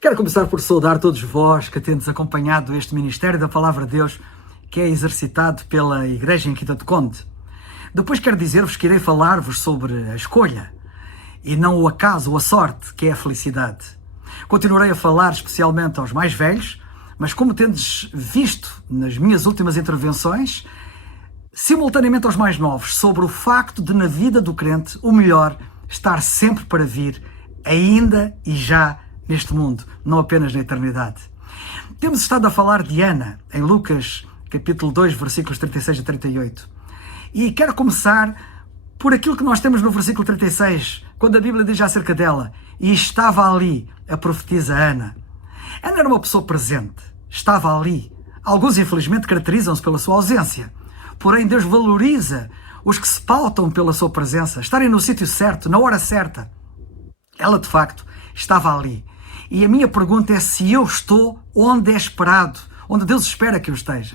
Quero começar por saudar todos vós que tendes acompanhado este Ministério da Palavra de Deus que é exercitado pela Igreja em Quinta de Conde. Depois quero dizer-vos que irei falar-vos sobre a escolha e não o acaso ou a sorte, que é a felicidade. Continuarei a falar especialmente aos mais velhos, mas como tendes visto nas minhas últimas intervenções, simultaneamente aos mais novos, sobre o facto de na vida do crente o melhor estar sempre para vir, ainda e já neste mundo, não apenas na eternidade. Temos estado a falar de Ana, em Lucas capítulo 2, versículos 36 a 38. E quero começar por aquilo que nós temos no versículo 36, quando a Bíblia diz acerca dela: e estava ali a profetisa Ana. Ana era uma pessoa presente, estava ali. Alguns, infelizmente, caracterizam-se pela sua ausência. Porém, Deus valoriza os que se pautam pela sua presença, estarem no sítio certo, na hora certa. Ela, de facto, estava ali. E a minha pergunta é se eu estou onde é esperado, onde Deus espera que eu esteja.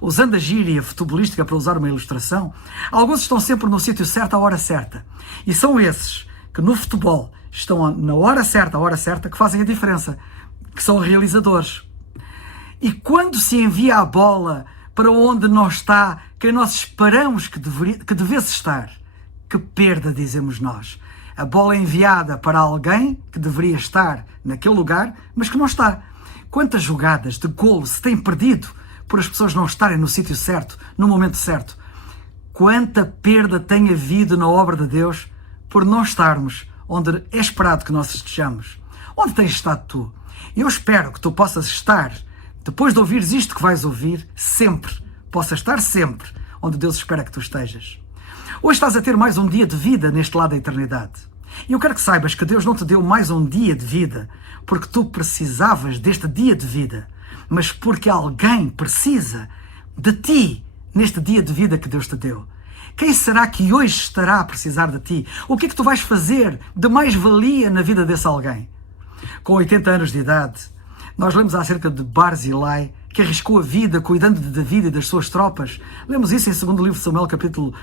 Usando a gíria futebolística para usar uma ilustração, alguns estão sempre no sítio certo, à hora certa. E são esses que no futebol estão na hora certa, à hora certa, que fazem a diferença, que são realizadores. E quando se envia a bola para onde não está quem nós esperamos que devesse estar, que perda, dizemos nós. A bola é enviada para alguém que deveria estar naquele lugar, mas que não está. Quantas jogadas de golo se têm perdido por as pessoas não estarem no sítio certo, no momento certo? Quanta perda tem havido na obra de Deus por não estarmos onde é esperado que nós estejamos? Onde tens estado tu? Eu espero que tu possas estar, depois de ouvires isto que vais ouvir, sempre, possas estar sempre onde Deus espera que tu estejas. Hoje estás a ter mais um dia de vida neste lado da eternidade. E eu quero que saibas que Deus não te deu mais um dia de vida porque tu precisavas deste dia de vida, mas porque alguém precisa de ti neste dia de vida que Deus te deu. Quem será que hoje estará a precisar de ti? O que é que tu vais fazer de mais-valia na vida desse alguém? Com 80 anos de idade, nós lemos acerca de Barzilai, que arriscou a vida cuidando de David e das suas tropas. Lemos isso em 2º livro de Samuel, capítulo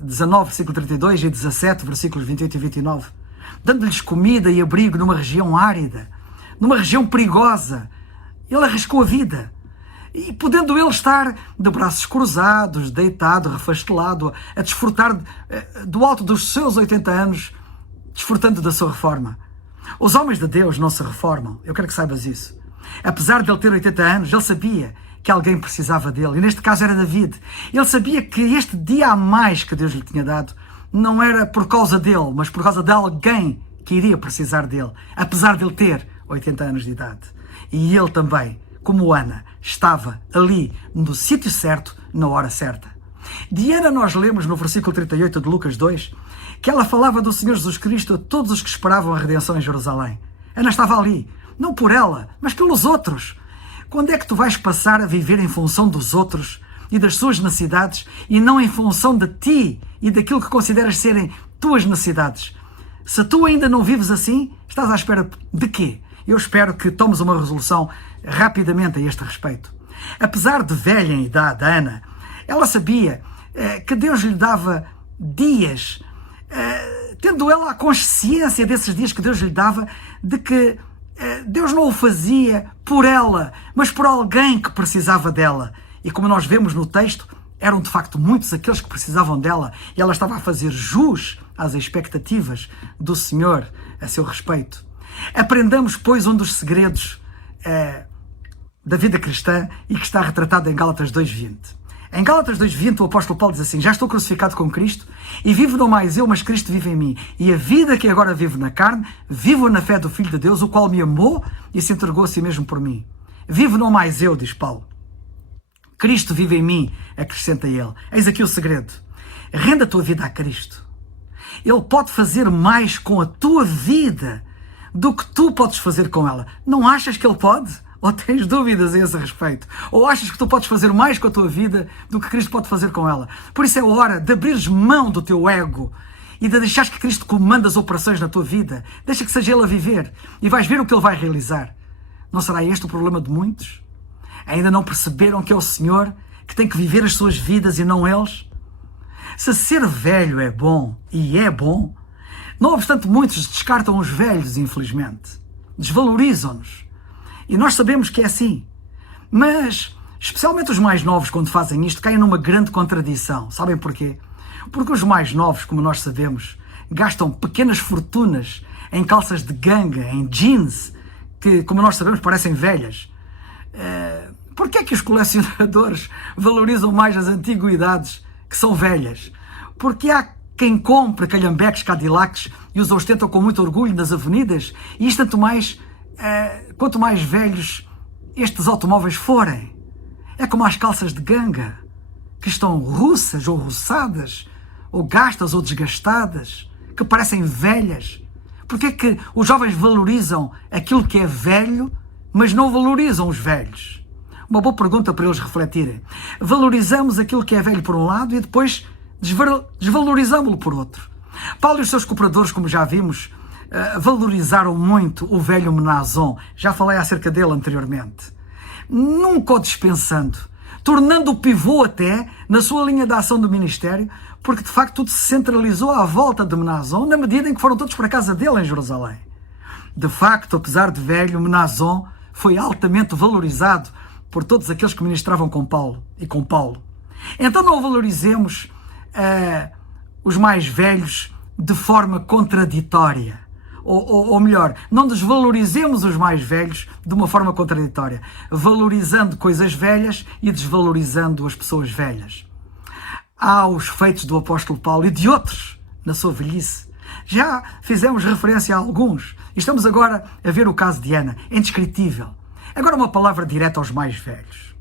19, versículo 32 e 17, versículos 28 e 29. Dando-lhes comida e abrigo numa região árida, numa região perigosa. Ele arriscou a vida. E podendo ele estar de braços cruzados, deitado, refastelado, a desfrutar do alto dos seus 80 anos, desfrutando da sua reforma. Os homens de Deus não se reformam. Eu quero que saibas isso. Apesar de ele ter 80 anos, ele sabia que alguém precisava dele. E neste caso era David. Ele sabia que este dia a mais que Deus lhe tinha dado não era por causa dele, mas por causa de alguém que iria precisar dele. Apesar de ele ter 80 anos de idade. E ele também, como Ana, estava ali no sítio certo, na hora certa. De Ana nós lemos no versículo 38 de Lucas 2 que ela falava do Senhor Jesus Cristo a todos os que esperavam a redenção em Jerusalém. Ana estava ali. Não por ela, mas pelos outros. Quando é que tu vais passar a viver em função dos outros e das suas necessidades e não em função de ti e daquilo que consideras serem tuas necessidades? Se tu ainda não vives assim, estás à espera de quê? Eu espero que tomes uma resolução rapidamente a este respeito. Apesar de velha em idade, a Ana, ela sabia que Deus lhe dava dias, tendo ela a consciência desses dias que Deus lhe dava, de que Deus não o fazia por ela, mas por alguém que precisava dela. E como nós vemos no texto, eram de facto muitos aqueles que precisavam dela, e ela estava a fazer jus às expectativas do Senhor a seu respeito. Aprendamos, pois, um dos segredos da vida cristã e que está retratado em Gálatas 2:20. Em Gálatas 2:20 o apóstolo Paulo diz assim: já estou crucificado com Cristo e vivo não mais eu, mas Cristo vive em mim. E a vida que agora vivo na carne, vivo na fé do Filho de Deus, o qual me amou e se entregou a si mesmo por mim. Vivo não mais eu, diz Paulo. Cristo vive em mim, acrescenta ele. Eis aqui o segredo. Renda a tua vida a Cristo. Ele pode fazer mais com a tua vida do que tu podes fazer com ela. Não achas que ele pode? Ou tens dúvidas a esse respeito? Ou achas que tu podes fazer mais com a tua vida do que Cristo pode fazer com ela? Por isso é hora de abrires mão do teu ego e de deixares que Cristo comande as operações na tua vida. Deixa que seja Ele a viver e vais ver o que Ele vai realizar. Não será este o problema de muitos? Ainda não perceberam que é o Senhor que tem que viver as suas vidas e não eles? Se ser velho é bom, e é bom, não obstante muitos descartam os velhos, infelizmente. desvalorizam-nos. E nós sabemos que é assim. Mas, especialmente os mais novos, quando fazem isto, caem numa grande contradição. Sabem porquê? Porque os mais novos, como nós sabemos, gastam pequenas fortunas em calças de ganga, em jeans, que, como nós sabemos, parecem velhas. Porquê é que os colecionadores valorizam mais as antiguidades que são velhas? Porque há quem compra calhambeques, Cadillacs e os ostentam com muito orgulho nas avenidas, e isto quanto mais velhos estes automóveis forem. É como as calças de ganga, que estão russas ou roçadas, ou gastas ou desgastadas, que parecem velhas. Porquê é que os jovens valorizam aquilo que é velho, mas não valorizam os velhos? Uma boa pergunta para eles refletirem. Valorizamos aquilo que é velho por um lado e depois desvalorizamos-lo por outro. Paulo e os seus cooperadores, como já vimos, valorizaram muito o velho Menazon. Já falei acerca dele anteriormente. Nunca o dispensando, tornando o pivô até na sua linha de ação do ministério, porque de facto tudo se centralizou à volta de Menazon, na medida em que foram todos para a casa dele em Jerusalém. De facto, apesar de velho, Menazon foi altamente valorizado por todos aqueles que ministravam com Paulo e com Paulo. Então não valorizemos os mais velhos de forma contraditória. Ou melhor, não desvalorizemos os mais velhos de uma forma contraditória, valorizando coisas velhas e desvalorizando as pessoas velhas. Há os feitos do apóstolo Paulo e de outros na sua velhice. Já fizemos referência a alguns e estamos agora a ver o caso de Ana, indescritível. Agora uma palavra direta aos mais velhos.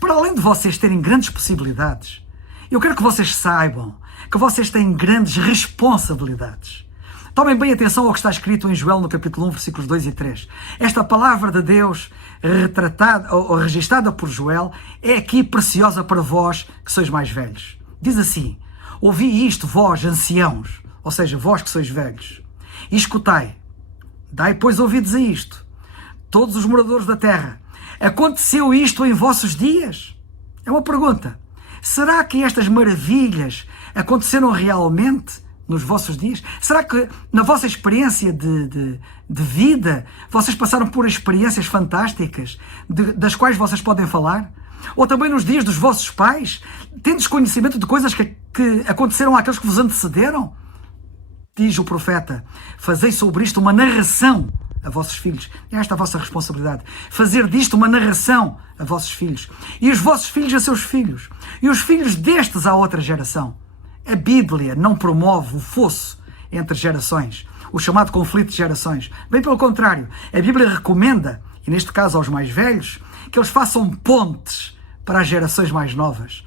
Para além de vocês terem grandes possibilidades, eu quero que vocês saibam que vocês têm grandes responsabilidades. Tomem bem atenção ao que está escrito em Joel no capítulo 1, versículos 2 e 3. Esta palavra de Deus, retratada ou registada por Joel, é aqui preciosa para vós que sois mais velhos. Diz assim: ouvi isto, vós, anciãos, ou seja, vós que sois velhos, e escutai, dai, pois, ouvidos a isto, todos os moradores da terra. Aconteceu isto em vossos dias? É uma pergunta. Será que estas maravilhas aconteceram realmente nos vossos dias? Será que na vossa experiência de vida vocês passaram por experiências fantásticas das quais vocês podem falar? Ou também nos dias dos vossos pais, tendes conhecimento de coisas que aconteceram àqueles que vos antecederam? Diz o profeta: fazei sobre isto uma narração a vossos filhos. É esta a vossa responsabilidade. Fazer disto uma narração a vossos filhos. E os vossos filhos a seus filhos. E os filhos destes à outra geração. A Bíblia não promove o fosso entre gerações, o chamado conflito de gerações. Bem pelo contrário, a Bíblia recomenda, e neste caso aos mais velhos, que eles façam pontes para as gerações mais novas.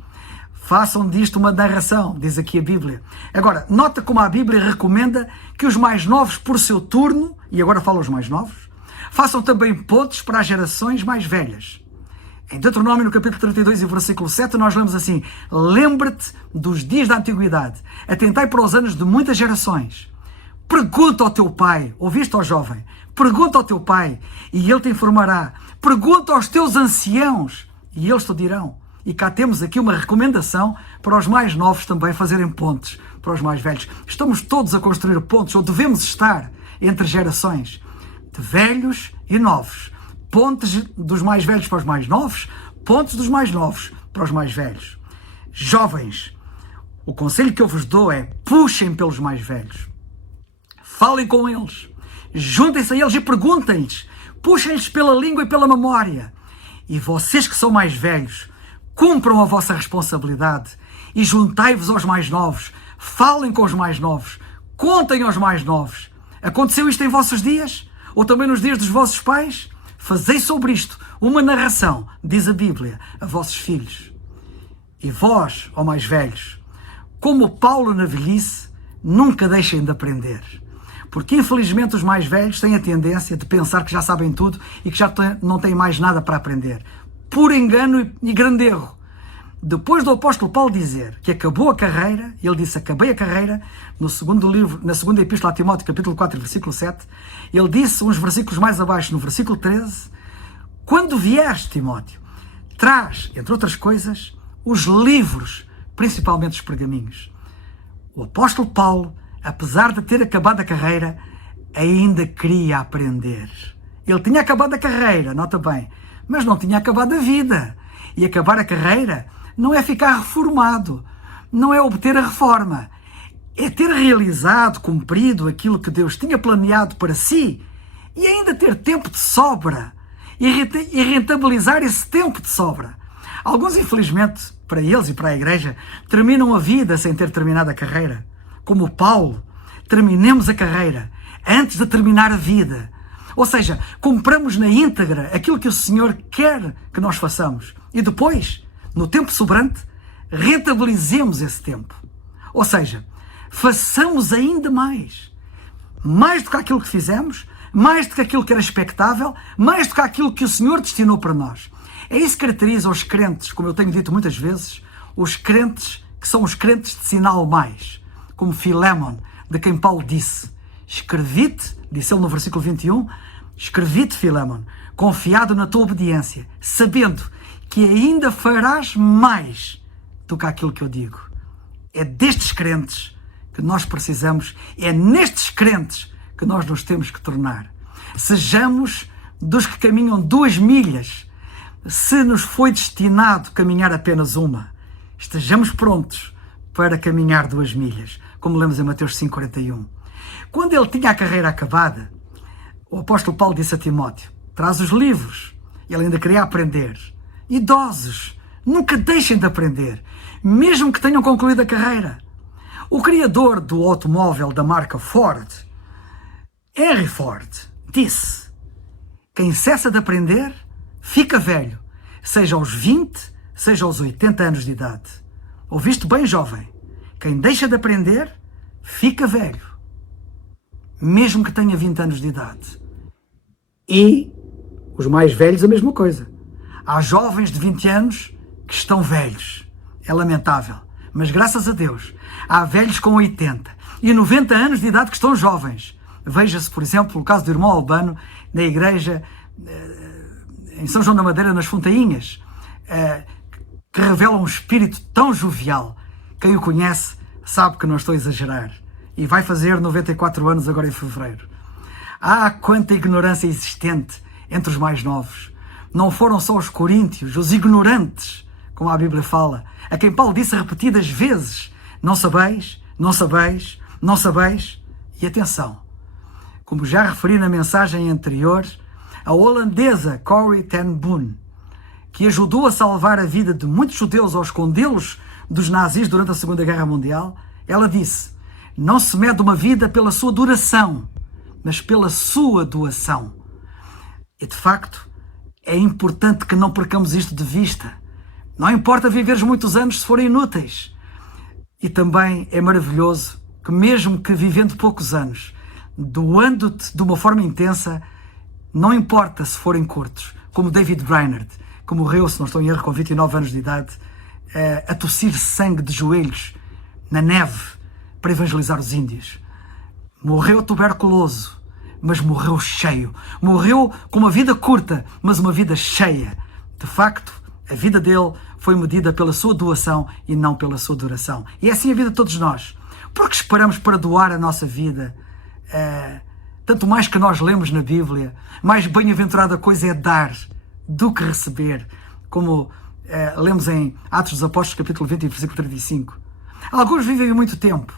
Façam disto uma narração, diz aqui a Bíblia. Agora, nota como a Bíblia recomenda que os mais novos, por seu turno, e agora falo os mais novos, façam também pontes para as gerações mais velhas. Em Deuteronômio, no capítulo 32 e versículo 7, nós lemos assim: lembra-te dos dias da antiguidade, atentai para os anos de muitas gerações. Pergunta ao teu pai, ouviste, ó jovem? Pergunta ao teu pai e ele te informará. Pergunta aos teus anciãos e eles te dirão. E cá temos aqui uma recomendação para os mais novos também fazerem pontes para os mais velhos. Estamos todos a construir pontes, ou devemos estar, entre gerações, de velhos e novos. Pontes dos mais velhos para os mais novos, pontes dos mais novos para os mais velhos. Jovens, o conselho que eu vos dou é: puxem pelos mais velhos. Falem com eles. Juntem-se a eles e perguntem-lhes. Puxem-lhes pela língua e pela memória. E vocês que são mais velhos, cumpram a vossa responsabilidade e juntai-vos aos mais novos. Falem com os mais novos. Contem aos mais novos. Aconteceu isto em vossos dias? Ou também nos dias dos vossos pais? Fazei sobre isto uma narração, diz a Bíblia, a vossos filhos. E vós, ó mais velhos, como Paulo na velhice, nunca deixem de aprender. Porque infelizmente os mais velhos têm a tendência de pensar que já sabem tudo e que já não têm mais nada para aprender. Puro engano e grande erro. Depois do apóstolo Paulo dizer que acabou a carreira, ele disse: acabei a carreira, no segundo livro, na segunda epístola a Timóteo, capítulo 4, versículo 7, ele disse uns versículos mais abaixo, no versículo 13, quando vieres, Timóteo, traz, entre outras coisas, os livros, principalmente os pergaminhos. O apóstolo Paulo, apesar de ter acabado a carreira, ainda queria aprender. Ele tinha acabado a carreira, nota bem, mas não tinha acabado a vida. E acabar a carreira não é ficar reformado, não é obter a reforma, é ter realizado, cumprido aquilo que Deus tinha planeado para si e ainda ter tempo de sobra e rentabilizar esse tempo de sobra. Alguns, infelizmente, para eles e para a igreja, terminam a vida sem ter terminado a carreira. Como Paulo, terminemos a carreira antes de terminar a vida. Ou seja, compramos na íntegra aquilo que o Senhor quer que nós façamos. E depois, no tempo sobrante, rentabilizemos esse tempo. Ou seja, façamos ainda mais. Mais do que aquilo que fizemos, mais do que aquilo que era expectável, mais do que aquilo que o Senhor destinou para nós. É isso que caracteriza os crentes, como eu tenho dito muitas vezes, os crentes que são os crentes de sinal mais. Como Filémon, de quem Paulo disse: escrevi-te, disse ele no versículo 21, escrevi-te, Filémon, confiado na tua obediência, sabendo que ainda farás mais do que aquilo que eu digo. É destes crentes que nós precisamos, é nestes crentes que nós nos temos que tornar. Sejamos dos que caminham 2 milhas, se nos foi destinado caminhar apenas uma. Estejamos prontos para caminhar 2 milhas, como lemos em Mateus 5,41. Quando ele tinha a carreira acabada, o apóstolo Paulo disse a Timóteo: traz os livros. Ele ainda queria aprender. Idosos, nunca deixem de aprender, mesmo que tenham concluído a carreira. O criador do automóvel da marca Ford, Henry Ford, disse: quem cessa de aprender, fica velho, seja aos 20, seja aos 80 anos de idade. Ouviste bem, jovem? Quem deixa de aprender, fica velho, mesmo que tenha 20 anos de idade. E os mais velhos a mesma coisa. Há jovens de 20 anos que estão velhos. É lamentável. Mas graças a Deus, há velhos com 80 e 90 anos de idade que estão jovens. Veja-se, por exemplo, o caso do irmão Albano, na igreja em São João da Madeira, nas Fontainhas, que revela um espírito tão jovial. Quem o conhece sabe que não estou a exagerar. E vai fazer 94 anos agora em fevereiro. Ah, quanta ignorância existente entre os mais novos. Não foram só os coríntios, os ignorantes, como a Bíblia fala, a quem Paulo disse repetidas vezes: não sabeis, não sabeis, não sabeis. E atenção, como já referi na mensagem anterior, a holandesa Corrie ten Boom, que ajudou a salvar a vida de muitos judeus ao escondê-los dos nazis durante a Segunda Guerra Mundial, ela disse: não se mede uma vida pela sua duração, mas pela sua doação. E de facto, é importante que não percamos isto de vista. Não importa viveres muitos anos se forem inúteis. E também é maravilhoso que, mesmo que vivendo poucos anos, doando-te de uma forma intensa, não importa se forem curtos, como David Brainerd, que morreu, se não estou em erro, com 29 anos de idade, a tossir sangue de joelhos na neve para evangelizar os índios. Morreu tuberculoso, mas morreu cheio. Morreu com uma vida curta, mas uma vida cheia. De facto, a vida dele foi medida pela sua doação e não pela sua duração. E é assim a vida de todos nós. Porque esperamos para doar a nossa vida? Tanto mais que nós lemos na Bíblia, mais bem-aventurada coisa é dar do que receber. Como lemos em Atos dos Apóstolos, capítulo 20, versículo 35. Alguns vivem muito tempo,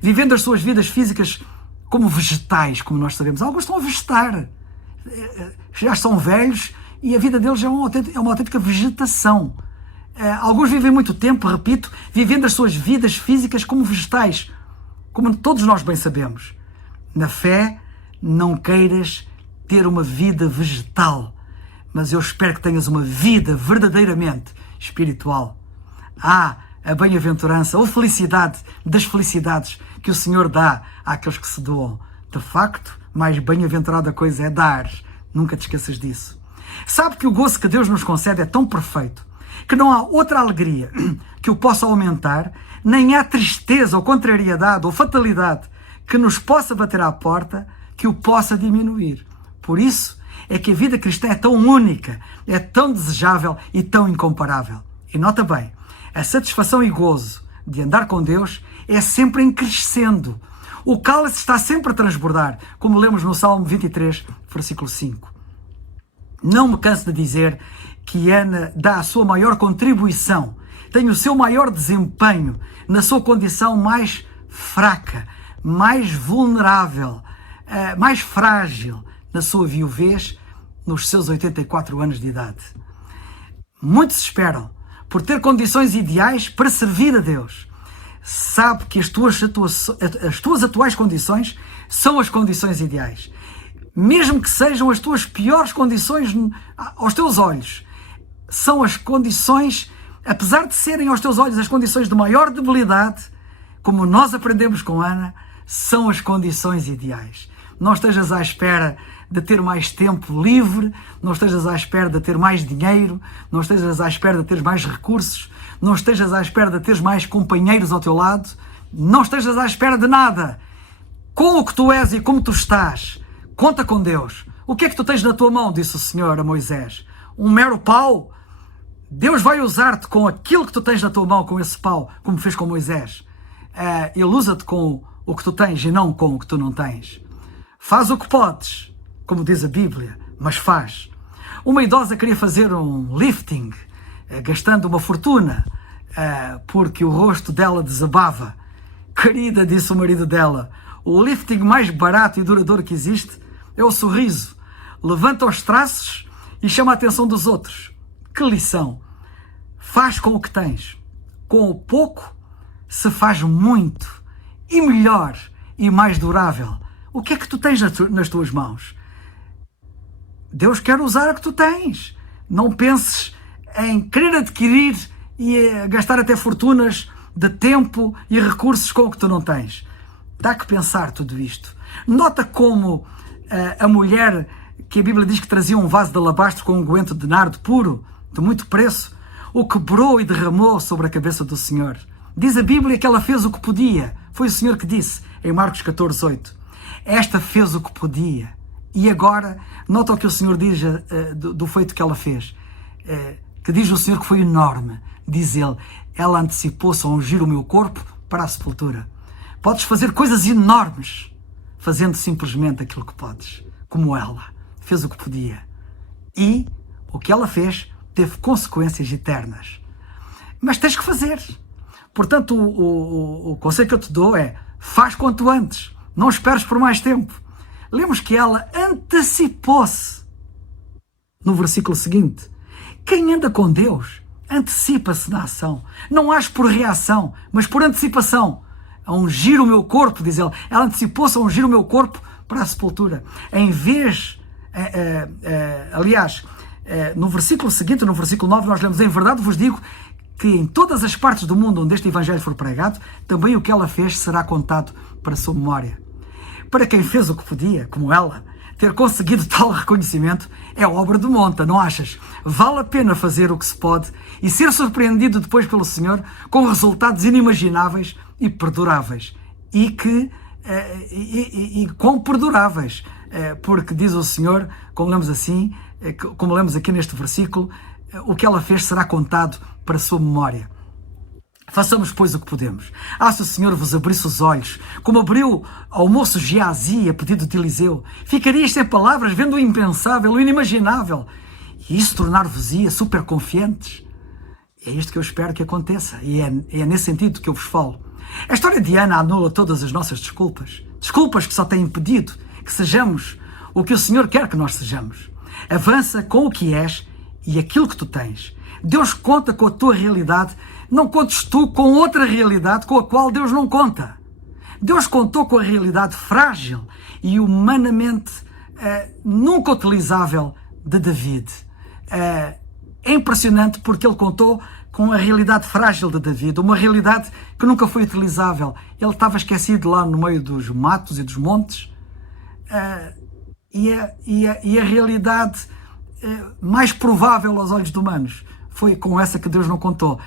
vivendo as suas vidas físicas como vegetais, como nós sabemos. Alguns estão a vegetar, já são velhos e a vida deles é uma autêntica vegetação. Alguns vivem muito tempo, repito, vivendo as suas vidas físicas como vegetais, como todos nós bem sabemos. Na fé, não queiras ter uma vida vegetal, mas eu espero que tenhas uma vida verdadeiramente espiritual. A bem-aventurança ou felicidade das felicidades que o Senhor dá àqueles que se doam. De facto, mais bem-aventurada coisa é dar. Nunca te esqueças disso. Sabe que o gozo que Deus nos concede é tão perfeito que não há outra alegria que o possa aumentar, nem há tristeza ou contrariedade ou fatalidade que nos possa bater à porta que o possa diminuir. Por isso é que a vida cristã é tão única, é tão desejável e tão incomparável. E nota bem, a satisfação e gozo de andar com Deus é sempre em crescendo. O cálice está sempre a transbordar, como lemos no Salmo 23, versículo 5. Não me canso de dizer que Ana dá a sua maior contribuição, tem o seu maior desempenho na sua condição mais fraca, mais vulnerável, mais frágil, na sua viuvez, nos seus 84 anos de idade. Muitos esperam por ter condições ideais para servir a Deus. Sabe que as tuas atuais condições são as condições ideais. Mesmo que sejam as tuas piores condições aos teus olhos, são as condições, apesar de serem aos teus olhos as condições de maior debilidade, como nós aprendemos com Ana, são as condições ideais. Não estejas à espera de ter mais tempo livre, não estejas à espera de ter mais dinheiro, não estejas à espera de ter mais recursos, não estejas à espera de ter mais companheiros ao teu lado, não estejas à espera de nada. Com o que tu és e como tu estás, conta com Deus. O que é que tu tens na tua mão, disse o Senhor a Moisés? Um mero pau? Deus vai usar-te com aquilo que tu tens na tua mão, com esse pau, como fez com Moisés. Ele usa-te com o que tu tens e não com o que tu não tens. Faz o que podes, como diz a Bíblia, mas faz. Uma idosa queria fazer um lifting, gastando uma fortuna, porque o rosto dela desabava. Querida, disse o marido dela, o lifting mais barato e duradouro que existe é o sorriso. Levanta os traços e chama a atenção dos outros. Que lição! Faz com o que tens. Com o pouco se faz muito, e melhor e mais durável. O que é que tu tens nas tuas mãos? Deus quer usar o que tu tens. Não penses em querer adquirir e gastar até fortunas de tempo e recursos com o que tu não tens. Dá que pensar tudo isto. Nota como a mulher que a Bíblia diz que trazia um vaso de alabastro com um unguento de nardo puro, de muito preço, o quebrou e derramou sobre a cabeça do Senhor. Diz a Bíblia que ela fez o que podia. Foi o Senhor que disse em Marcos 14:8. Esta fez o que podia. E agora, nota o que o Senhor diz do feito que ela fez. Que diz o Senhor que foi enorme. Diz ele, ela antecipou-se a ungir o meu corpo para a sepultura. Podes fazer coisas enormes, fazendo simplesmente aquilo que podes. Como ela fez o que podia. E o que ela fez teve consequências eternas. Mas tens que fazer. Portanto, o conselho que eu te dou é, faz quanto antes. Não esperes por mais tempo. Lemos que ela antecipou-se. No versículo seguinte, quem anda com Deus antecipa-se na ação. Não age por reação, mas por antecipação. A ungir o meu corpo, diz ela. Ela antecipou-se a ungir o meu corpo para a sepultura. Em vez, no versículo seguinte, no versículo 9, nós lemos, em verdade vos digo que em todas as partes do mundo onde este evangelho for pregado, também o que ela fez será contado para a sua memória. Para quem fez o que podia, como ela, ter conseguido tal reconhecimento é obra de monta, não achas? Vale a pena fazer o que se pode e ser surpreendido depois pelo Senhor com resultados inimagináveis e perduráveis. E quão perduráveis, porque diz o Senhor, como lemos aqui neste versículo, o que ela fez será contado para a sua memória. Façamos, pois, o que podemos. Se o Senhor vos abrisse os olhos, como abriu ao moço Geazi a pedido de Eliseu, ficarias sem palavras, vendo o impensável, o inimaginável, e isso tornar-vos-ia super confiantes. É isto que eu espero que aconteça, e é nesse sentido que eu vos falo. A história de Ana anula todas as nossas desculpas. Desculpas que só têm impedido que sejamos o que o Senhor quer que nós sejamos. Avança com o que és e aquilo que tu tens. Deus conta com a tua realidade, não contes tu com outra realidade com a qual Deus não conta. Deus contou com a realidade frágil e humanamente nunca utilizável de David. É impressionante porque ele contou com a realidade frágil de David, uma realidade que nunca foi utilizável. Ele estava esquecido lá no meio dos matos e dos montes, e a realidade mais provável aos olhos de humanos foi com essa que Deus não contou.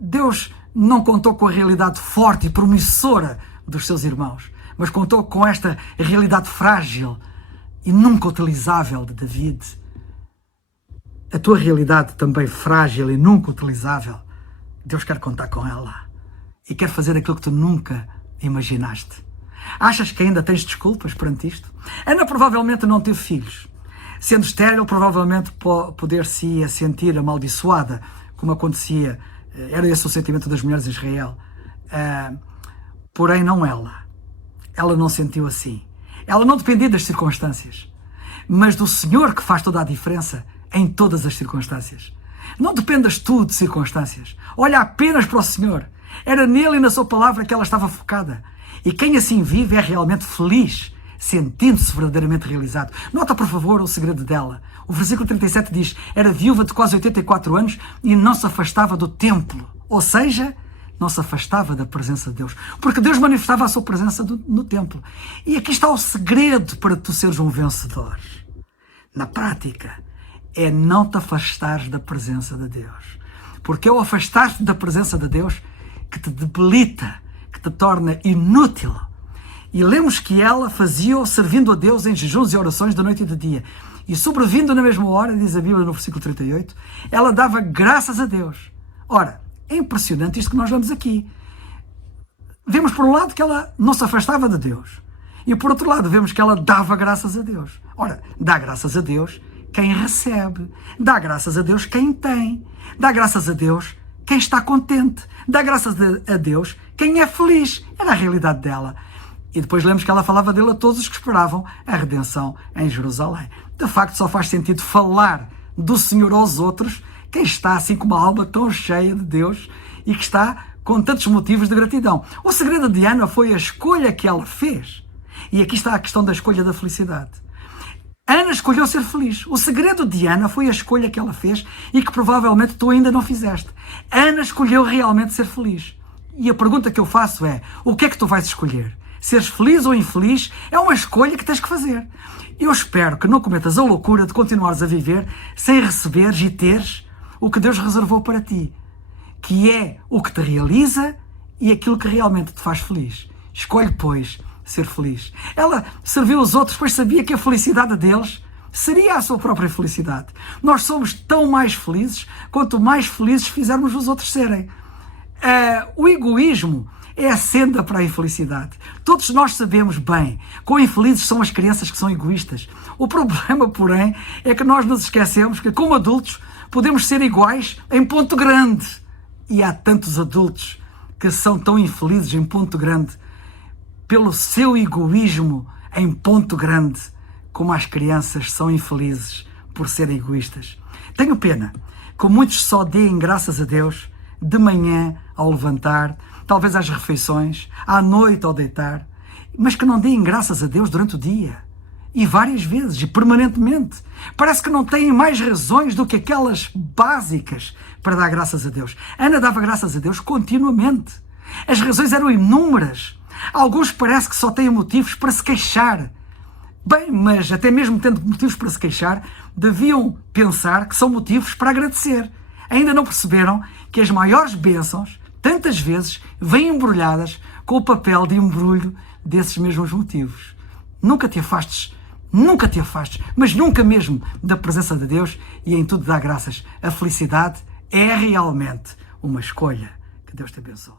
Deus não contou com a realidade forte e promissora dos seus irmãos, mas contou com esta realidade frágil e nunca utilizável de David. A tua realidade também frágil e nunca utilizável, Deus quer contar com ela e quer fazer aquilo que tu nunca imaginaste. Achas que ainda tens desculpas perante isto? Ana provavelmente não teve filhos. Sendo estéril, provavelmente poder-se-ia sentir amaldiçoada, como acontecia, era esse o sentimento das mulheres de Israel. Porém, não ela. Ela não sentiu assim. Ela não dependia das circunstâncias, mas do Senhor que faz toda a diferença em todas as circunstâncias. Não dependas tu de circunstâncias. Olha apenas para o Senhor. Era nele e na sua palavra que ela estava focada. E quem assim vive é realmente feliz, sentindo-se verdadeiramente realizado. Nota, por favor, o segredo dela. O versículo 37 diz: era viúva de quase 84 anos e não se afastava do templo. Ou seja, não se afastava da presença de Deus. Porque Deus manifestava a sua presença no templo. E aqui está o segredo para tu seres um vencedor. Na prática, é não te afastares da presença de Deus. Porque é o afastar-te da presença de Deus que te debilita, que te torna inútil. E lemos que ela fazia-o servindo a Deus em jejuns e orações de noite e de dia. E sobrevindo na mesma hora, diz a Bíblia no versículo 38, ela dava graças a Deus. Ora, é impressionante isto que nós vemos aqui. Vemos por um lado que ela não se afastava de Deus. E por outro lado vemos que ela dava graças a Deus. Ora, dá graças a Deus quem recebe. Dá graças a Deus quem tem. Dá graças a Deus quem está contente. Dá graças a Deus quem é feliz. Era a realidade dela. E depois lemos que ela falava dele a todos os que esperavam a redenção em Jerusalém. De facto, só faz sentido falar do Senhor aos outros quem está assim com uma alma tão cheia de Deus e que está com tantos motivos de gratidão. O segredo de Ana foi a escolha que ela fez. E aqui está a questão da escolha da felicidade. Ana escolheu ser feliz. O segredo de Ana foi a escolha que ela fez e que provavelmente tu ainda não fizeste. Ana escolheu realmente ser feliz. E a pergunta que eu faço é: o que é que tu vais escolher? Seres feliz ou infeliz é uma escolha que tens que fazer. Eu espero que não cometas a loucura de continuares a viver sem receberes e teres o que Deus reservou para ti, que é o que te realiza e aquilo que realmente te faz feliz. Escolhe, pois, ser feliz. Ela serviu os outros, pois sabia que a felicidade deles seria a sua própria felicidade. Nós somos tão mais felizes quanto mais felizes fizermos os outros serem. O egoísmo é a senda para a infelicidade. Todos nós sabemos bem quão infelizes são as crianças que são egoístas. O problema, porém, é que nós nos esquecemos que, como adultos, podemos ser iguais em ponto grande. E há tantos adultos que são tão infelizes em ponto grande pelo seu egoísmo em ponto grande, como as crianças são infelizes por serem egoístas. Tenho pena que muitos só deem graças a Deus de manhã ao levantar, talvez às refeições, à noite ao deitar, mas que não deem graças a Deus durante o dia. E várias vezes, e permanentemente. Parece que não têm mais razões do que aquelas básicas para dar graças a Deus. Ana dava graças a Deus continuamente. As razões eram inúmeras. Alguns parece que só têm motivos para se queixar. Bem, mas até mesmo tendo motivos para se queixar, deviam pensar que são motivos para agradecer. Ainda não perceberam que as maiores bênçãos, tantas vezes, vêm embrulhadas com o papel de embrulho desses mesmos motivos. Nunca te afastes, mas nunca mesmo da presença de Deus, e em tudo dá graças. A felicidade é realmente uma escolha. Que Deus te abençoe.